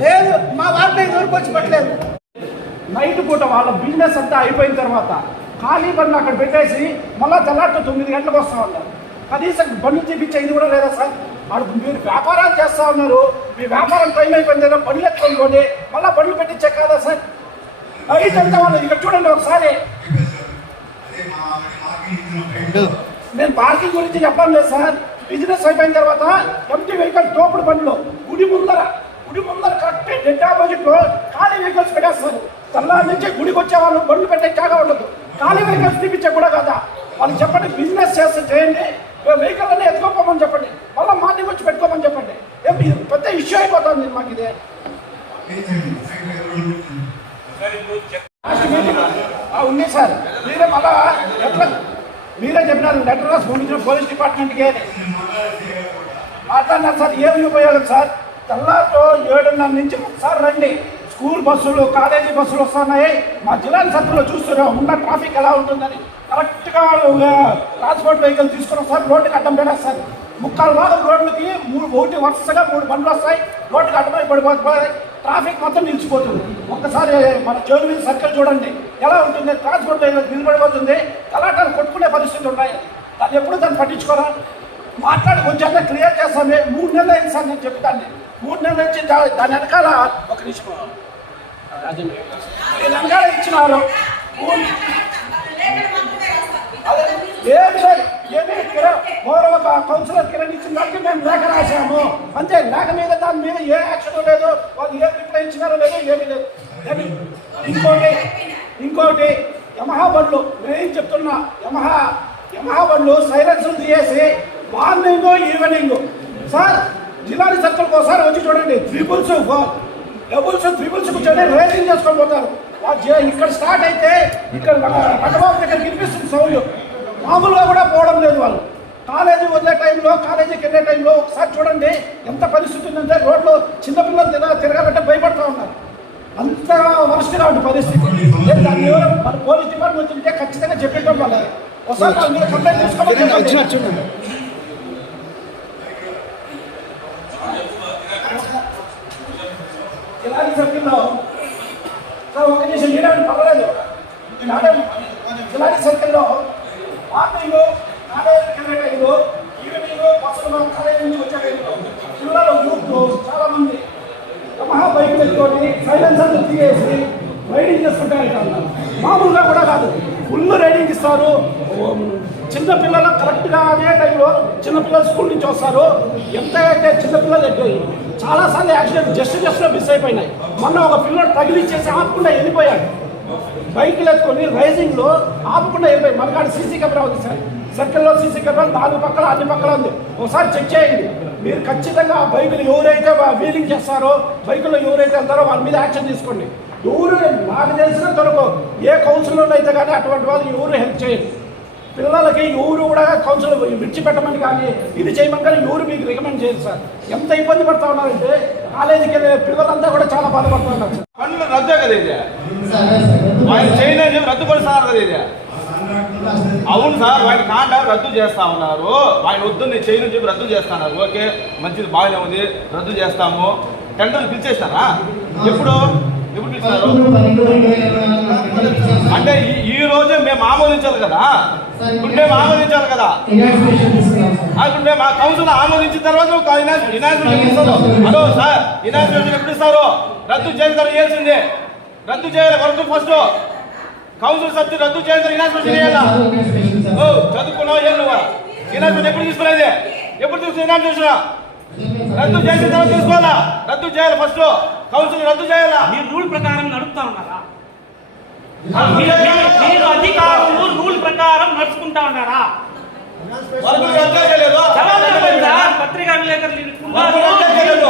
లేదు, మా వార్డులో ఇంతవరకు వచ్చి పట్టలేదు. నైట్ పూట వాళ్ళ బిజినెస్ అంతా అయిపోయిన తర్వాత ఖాళీ బండ్లు అక్కడ పెట్టేసి మళ్ళీ తెల్లారితో 9 గంటలకు వస్తూ ఉన్నారు. కనీసం బండ్లు చూపించేది కూడా లేదా సార్? మీరు వ్యాపారాలు చేస్తూ ఉన్నారు, మీ వ్యాపారం టైం అయిపోయింది, బండ్లు ఎత్తుకోండి, మళ్ళీ బండ్లు పెట్టించే కాదా సార్? నైట్ అంతా వాళ్ళు ఇక్కడ చూడండి ఒకసారి. నేను పార్కింగ్ గురించి చెప్పడం లేదు సార్. బిజినెస్ అయిపోయిన తర్వాత ఎంటీ వెహికల్ తోపుడు బండ్లు గుడి ముందర కరెక్ట్ డెడ్ ఆపోజిట్ లో ఖాళీ వెహికల్స్ పెట్టేస్తారు. తెల్లారి నుంచి గుడికి వచ్చే వాళ్ళు బండ్లు పెట్టే జాగా ఉండదు. ఖాళీ వెహికల్స్ తీపించే కూడా కదా. వాళ్ళు చెప్పండి, బిజినెస్ చేస్తే చేయండి, వెహికల్ అన్నీ ఎత్తుకోపోమని చెప్పండి, మళ్ళీ మార్నింగ్ వచ్చి పెట్టుకోమని చెప్పండి. పెద్ద ఇష్యూ అయిపోతుంది మాకు ఇదే. ఉంది సార్, మీరే మళ్ళా ఎట్లా మీరే చెప్పినారు, లెటర్ రాసి పంపించిన పోలీస్ డిపార్ట్మెంట్కి మాట్లాడినారు సార్. ఏమి ఉపయోగం సార్? తెల్లారితో 7:30 నుంచి ఒకసారి రండి. స్కూల్ బస్సులు, కాలేజీ బస్సులు వస్తున్నాయి. మా జిల్లా సర్కిల్లో చూస్తున్నాం ఉన్న ట్రాఫిక్ ఎలా ఉంటుందని. కరెక్ట్గా ట్రాన్స్పోర్ట్ వెహికల్ తీసుకుని వస్తారు, రోడ్డుకి అడ్డం పెట్టేస్తారు. 3/4 భాగం రోడ్లకి ఒకటి వరుసగా 3 బండ్లు వస్తాయి, రోడ్డుకి అడ్డమై పడిపోతాయి, ట్రాఫిక్ మొత్తం నిలిచిపోతుంది. ఒక్కసారి మన జోన్వీల్ సర్కిల్ చూడండి ఎలా ఉంటుంది. ట్రాన్స్పోర్ట్ వెహికల్ నిలబడిపోతుంది, కలాటాలు కొట్టుకునే పరిస్థితులు ఉన్నాయి. దాన్ని ఎప్పుడు దాన్ని పట్టించుకోరా? మాట్లాడి కొంచెం క్లియర్ చేస్తాను. 3 నెలలు అయింది సార్ నేను చెప్తాను. 3 నెలల నుంచి దాని వెనకాల ఒక నిమిషం వెనకాల ఇచ్చినారు. ఏమి గౌరవ కౌన్సిలర్ కిరణ్ ఇచ్చిన దానికి మేము లేఖ రాశాము అంతే. లేఖ మీద దాని మీద ఏ యాక్షన్ లేదు, వాళ్ళు ఏ రిప్లై ఇచ్చినారో లేదు, ఏమీ లేదు. ఇంకోటి యమహా బండ్లు, నేను చెప్తున్నా, యమహా బండ్లు సైలెన్సులు తీసేసి మార్నింగ్ ఈవినింగ్ సార్ జిల్లాని సర్కిల్కి ఒకసారి వచ్చి చూడండి. ట్రిపుల్స్ కూర్చొని రేసింగ్ చేసుకొని పోతారు. ఇక్కడ స్టార్ట్ అయితే ఇక్కడ పట్టబాబు దగ్గర వినిపిస్తుంది సౌండ్. మామూలుగా కూడా పోవడం లేదు వాళ్ళు. కాలేజీ వదిలే టైంలో, కాలేజీకి వెళ్ళే టైంలో ఒకసారి చూడండి ఎంత పరిస్థితి ఉందంటే రోడ్లో చిన్నపిల్లలు తిరగాలంటే భయపడుతూ ఉన్నారు. అంత వరస్ట్గా ఉంటుంది పరిస్థితి. దాన్ని ఎవరు మన పోలీస్ డిపార్ట్మెంట్ ఉంటే ఖచ్చితంగా చెప్పేటం వల్ల ఒకసారి వాళ్ళ మీద కంప్లైంట్ తీసుకోవాలి. జిల్లాని సర్కిల్లో ఒక నిమిషం చేయడానికి పర్వాలేదు. జిల్లాని సర్కిల్లో మార్నింగ్ కాలేజీకి వెళ్ళే టైంలో, ఈవినింగ్ బస్సులు కాలేజీ నుంచి వచ్చే టైంలో జిల్లాలో యూత్ చాలా మంది యమహా బైకులు ఎత్తుకొని సైలెన్సర్లు తీసేసి రైడింగ్ చేసుకుంటూ వెళ్తారు. మామూలుగా కూడా కాదు, ఫుల్ రైడింగ్ ఇస్తారు. చిన్నపిల్లలు కరెక్ట్గా అదే టైంలో చిన్నపిల్లలు స్కూల్ నుంచి వస్తారు. ఎంత అయితే చిన్నపిల్లలు ఎక్కువ చాలాసార్లు యాక్సిడెంట్ జస్ట్లో మిస్ అయిపోయినాయి. మొన్న ఒక పిల్లలు తగిలిచ్చేసి ఆపకుండా వెళ్ళిపోయాడు. బైకులు ఎత్తుకొని రైజింగ్లో ఆపకుండా వెళ్ళిపోయి. మనకాడ సీసీ కెమెరా ఉంది సార్, సర్కిల్లో సీసీ కెమెరా 4 పక్కల 5 పక్కల ఉంది. ఒకసారి చెక్ చేయండి. మీరు ఖచ్చితంగా బైకులు ఎవరైతే వీలింగ్ చేస్తారో, బైకుల్లో ఎవరైతే వెళ్తారో వాళ్ళ మీద యాక్షన్ తీసుకోండి. ఎవరు నాకు తెలిసినంత వరకు ఏ కౌన్సిలర్లు అయితే కానీ అటువంటి వాళ్ళు ఎవరు హెల్ప్ చేయరు. పిల్లలకి ఎవరు కూడా కౌన్సిలర్ విడిచిపెట్టమని కానీ ఇది చేయమని కానీ ఎవరు మీకు రికమెండ్ చేయరు సార్. ఎంత ఇబ్బంది పడుతూ ఉన్నారంటే కాలేజీకి వెళ్ళే పిల్లలంతా కూడా చాలా బాధపడుతూ ఉన్నారు సార్. పనులు రద్దే కదా ఇది, ఆయన చేయలేదు రద్దుపరుస్తున్నారు కదా ఇది. అవును సార్, ఆయన కాంట్రాక్ట్ రద్దు చేస్తా ఉన్నారు. ఆయన వద్దు నేను చేయను చెప్పి రద్దు చేస్తున్నారు. ఓకే, మంచిది, బాగానే ఉంది, రద్దు చేస్తాము. టెండర్లు పిలిచేస్తారా? ఎప్పుడు పిలిచినారు? అంటే ఈ రోజే మేము ఆమోదించాలి కదా, ఇప్పుడు మేము ఆమోదించాలి కదా. అంటే మా కౌన్సిల్ ఆమోదించిన తర్వాత హలో సార్ ఇనాగ్రేషన్ ఎప్పుడు ఇస్తారు? రద్దు చేస్తారు, చేయాల్సిందే. రద్దు చేయాలి వరకు ఫస్ట్ కౌన్సిల్ సభ్యులు రద్దు చేయాలి, ఇనాగ్రేషన్ చేయాలా? చదువుకున్నావు ఏం నువ్వు? ఇనాగ్రేషన్ ఎప్పుడు తీసుకునేది? ఎప్పుడు తీసుకుని ఇనాగ్రేషన్? రద్దు చేసిన తర్వాత తీసుకోవాలా? రద్దు చేయాలి ఫస్ట్ కౌన్సిల్ రద్దు చేయాలా? మీరు రూల్ ప్రకారం నడుపుతా ఉన్నారా? మీరు అధికారులు రూల్ ప్రకారం నడుచుకుంటా ఉన్నారా? వరకు రద్దు చేయలేదు. జవాబు చెప్పండి సార్. పత్రికా విలేకరులు వరకు రద్దు చేయలేదు.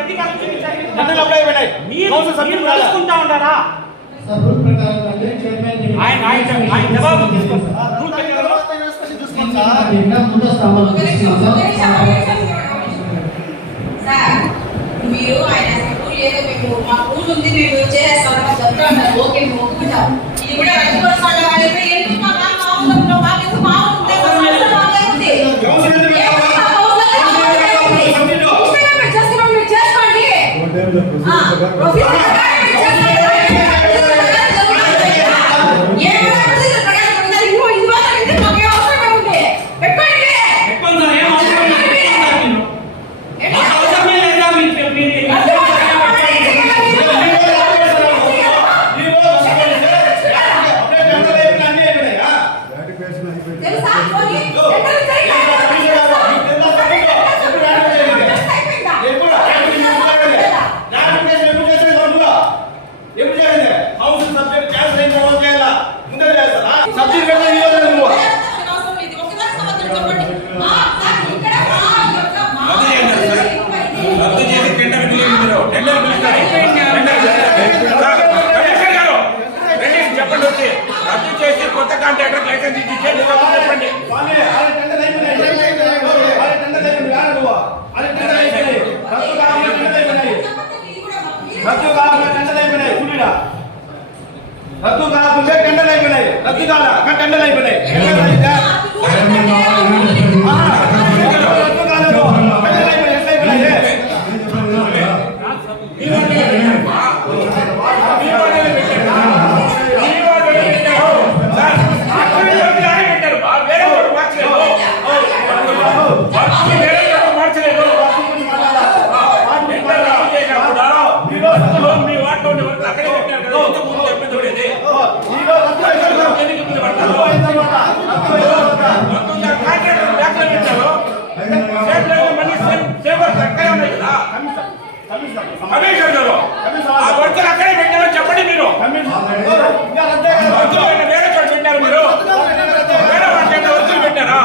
అధికారులు చూపించండి. అన్నీ అప్లై అయిపోయినాయి. కౌన్సిల్ సభ్యులు మీరు నడుచుకుంటా ఉన్నారా? ఆయన జవాబు తీసుకోండి. రూల్ ప్రకారం సార్ మీరు ఆయన రూల్ ఏదో మీకు మా రూల్ ఉంది మేము చేస్తాం చెప్తా ఉన్నారు. ఓకే మేము ఒప్పుకుంటాం. ఇది కూడా రద్దుపరచాలి అనేది ఎందుకు మా నాన్న మామూలు మాకు మామూలు చెప్పండి, వచ్చి రద్దు చేసి కొత్త కాంట్రాక్టర్ లైసెన్స్ ఇచ్చి చెప్పండి. రద్దు కాకుండా టెండర్లు అయిపోయినాయి. రద్దు కాకుండా టెండర్లు అయిపోయినాయి. రద్దు కాదా టెండర్లు అయిపోయినాయి. అక్కడే పెట్టారని చెప్పండి. మీరు వేరే చోట పెట్టారు, మీరు వేరే వర్కులు పెట్టారా?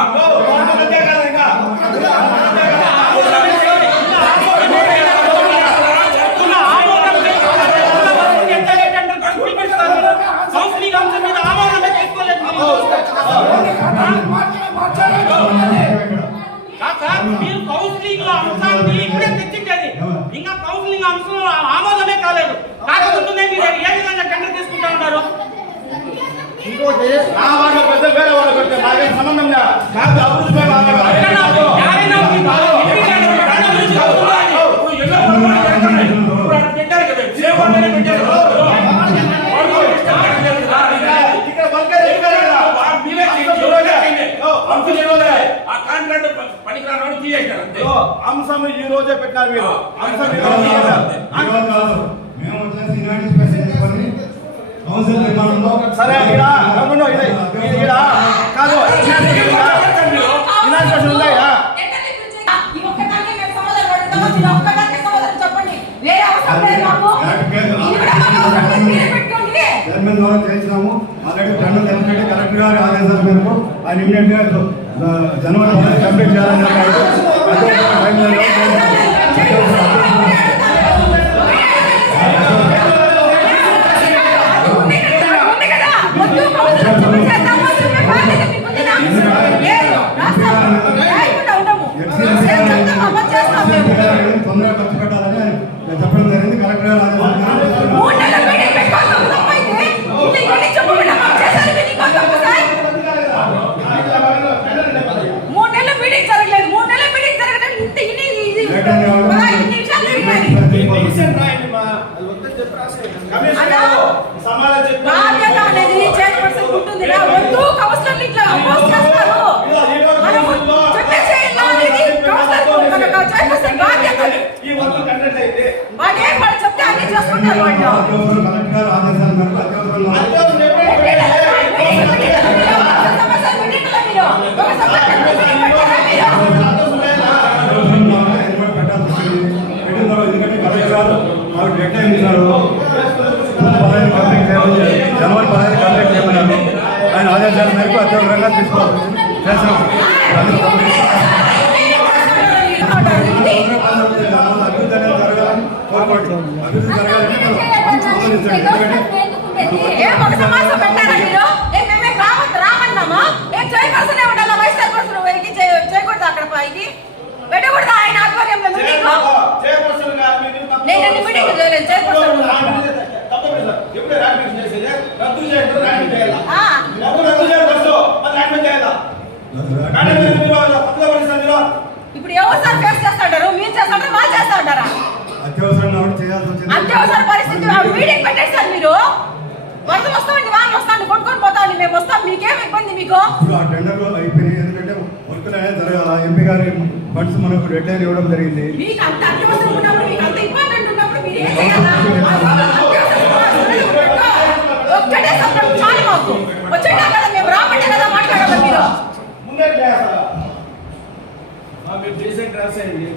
మీరు కౌన్సిలింగ్ లో అంశాన్ని ఇప్పుడే తెచ్చించేది, ఇంకా కౌన్సిలింగ్ అంశంలో ఆమోదమే కాలేదు. కాకపోతే మీరు ఏ విధంగా టెండర్ తీసుకుంటా ఉన్నారు? ఇంకోటి నా వాళ్ళ పెద్ద వేరే వాళ్ళు పెడితే నాకేం సంబంధం లేదు. నాకు అభివృద్ధి అంశం ఈ రోజే పెట్టారు మీరు. అంశం సరే కాదు చైర్మన్ ద్వారా చేయించినాము. ఆల్రెడీ టెండర్ ఎందుకంటే కలెక్టర్ గారి ఆదేశాల మేరకు ఆయన ఇమీడియట్ గా జనవరి కంప్లీట్ చేయాలని తొందరగా ఖర్చు పెట్టాలని చెప్పడం జరిగింది. కలెక్టర్ గారు మూడు నెలల మీటింగ్ జరగలేదు. 3 నెలల మీటింగ్ జరగలేదు. ఇంత ఇన్ని విషయాలు మేరకు అత్యవసరంగా తీసుకోవాలి చేస్తున్నాం. అభివృద్ధి అనేది జరగాలని కోరుకోండి. అభివృద్ధి జరగాలని ఏం ఒక సమాసం పెట్టారా మీరు? మేమే రామన్నామా? ఏం చేయవలసనే ఉండాలా? వైస్ చైర్పర్సన్ వెనక్కి చేయకూడదు అక్కడ పైకి పెట్టకూడదు. ఆయన ఆధ్వర్యంలో మీటింగ్ నేను అన్ని మీటింగ్ చేయలేదు. చైర్పర్సన్ ఇప్పుడు ఎవరు సార్ ఫేస్ చేస్తాడారు? మీరు చేస్తాడారా? వాళ్ళు చేస్తా ఉంటారా? అత్యవసర పరిస్థితి మీటింగ్ పెట్టండి సార్. మీరు వరద వస్తామండి, వాళ్ళు వస్తాండి, కొట్టుకొని పోతాండి, మేము వస్తాం. మీకేం ఇబ్బంది? మీకు ఎందుకంటే వర్కులు అనేది జరగాల. ఎంపీ గారి ఫండ్స్ మనకు డెడ్ లైన్ ఇవ్వడం జరిగింది. మీకు అంత అత్యవసరం ఉన్నప్పుడు, మీకు అంత ఇంపార్టెంట్ ఉన్నప్పుడు మీరు ఏం చేయాలా? ఒక్కటే సత్యం చాలు మాకు. వచ్చేటా కదా మేము రామంటే కదా మాట్లాడాలి. మీరు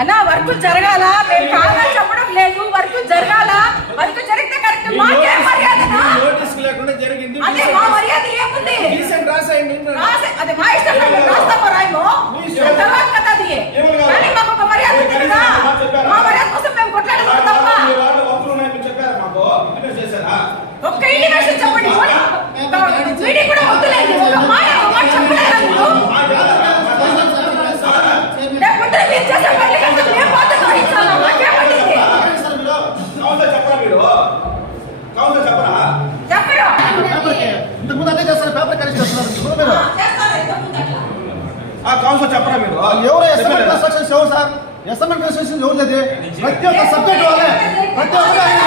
అన్నా వర్కులు జరగాల. మేము కాదని చెప్పడం లేదు. వర్కులు జరగాల. వర్క్ జరిగితే కరెక్ట్. మాకేం మర్యాద? అదే మా మర్యాద ఏముంది? అదే మా ఇష్టం. రాస్తామో రాయమో తర్వాత కదా అది. కానీ మాకు ఒక మర్యాద ఉంది కదా. మా మర్యాద కోసం మేము కొట్లాడదు తప్ప. ఒక్క ఇండికేషన్ చెప్పండి. మీటింగ్ కూడా వద్దులేదు. ఒక మాట చెప్పలేదా మీరు? లేకపోతే మీరు చేసే పని కదా మేము బాధ్యత వహించాలా? మాకేమండి? చెప్పరు. ఇంతకుముందు అదే చేస్తారు. పేపర్ కరెక్ట్ చేస్తున్నారు. కౌన్సిల్ చెప్పరా మీరు? ఎవరు ఎస్ఎంఎల్ కన్స్ట్రక్షన్స్ ఎవరు సార్? ఎస్ఎంఎల్ కన్స్ట్రక్షన్స్ ఎవరు లేదు. ప్రతి ఒక్క సబ్జెక్ట్ వాళ్ళే. ప్రతి ఒక్కరు ఎవరైనా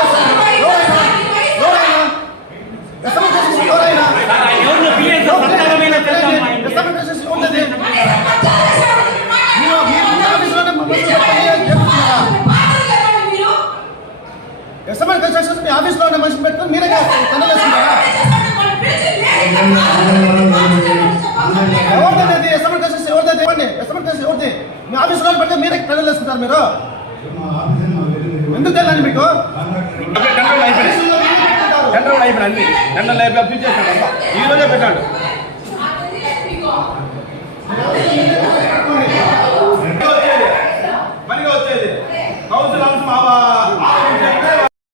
ఎస్ఎంఎల్ కన్స్ట్రక్షన్స్ ఎవరైనా ఎస్ఎంఎల్ కన్స్ట్రక్షన్స్ ఎవరు లేదు. ఎస్ఎంఎల్ కన్స్ట్రక్షన్స్ మీ ఆఫీస్లో ఉన్న మనిషిని పెట్టుకుని మీరే తనలేసుకుంటారా? ఎవరిది ఎస్ఎంఎల్ కన్స్ట్రక్షన్? ఎవరిది ఇవ్వండి. ఎస్ఎంఎల్ కన్స్ట్రక్షన్ ఎవరిది? మీ ఆఫీస్లో పెడితే మీరే తనలేసుకుంటారు. మీరు ఎందుకు తెలియదు మీకు? జనరల్ అయిపోయిన అన్ని జనరల్ అయిపోయి అప్లై చేస్తాడు. ఈ రోజే పెట్టాడు. పనిగా వచ్చేది కౌన్సిల్ అంశం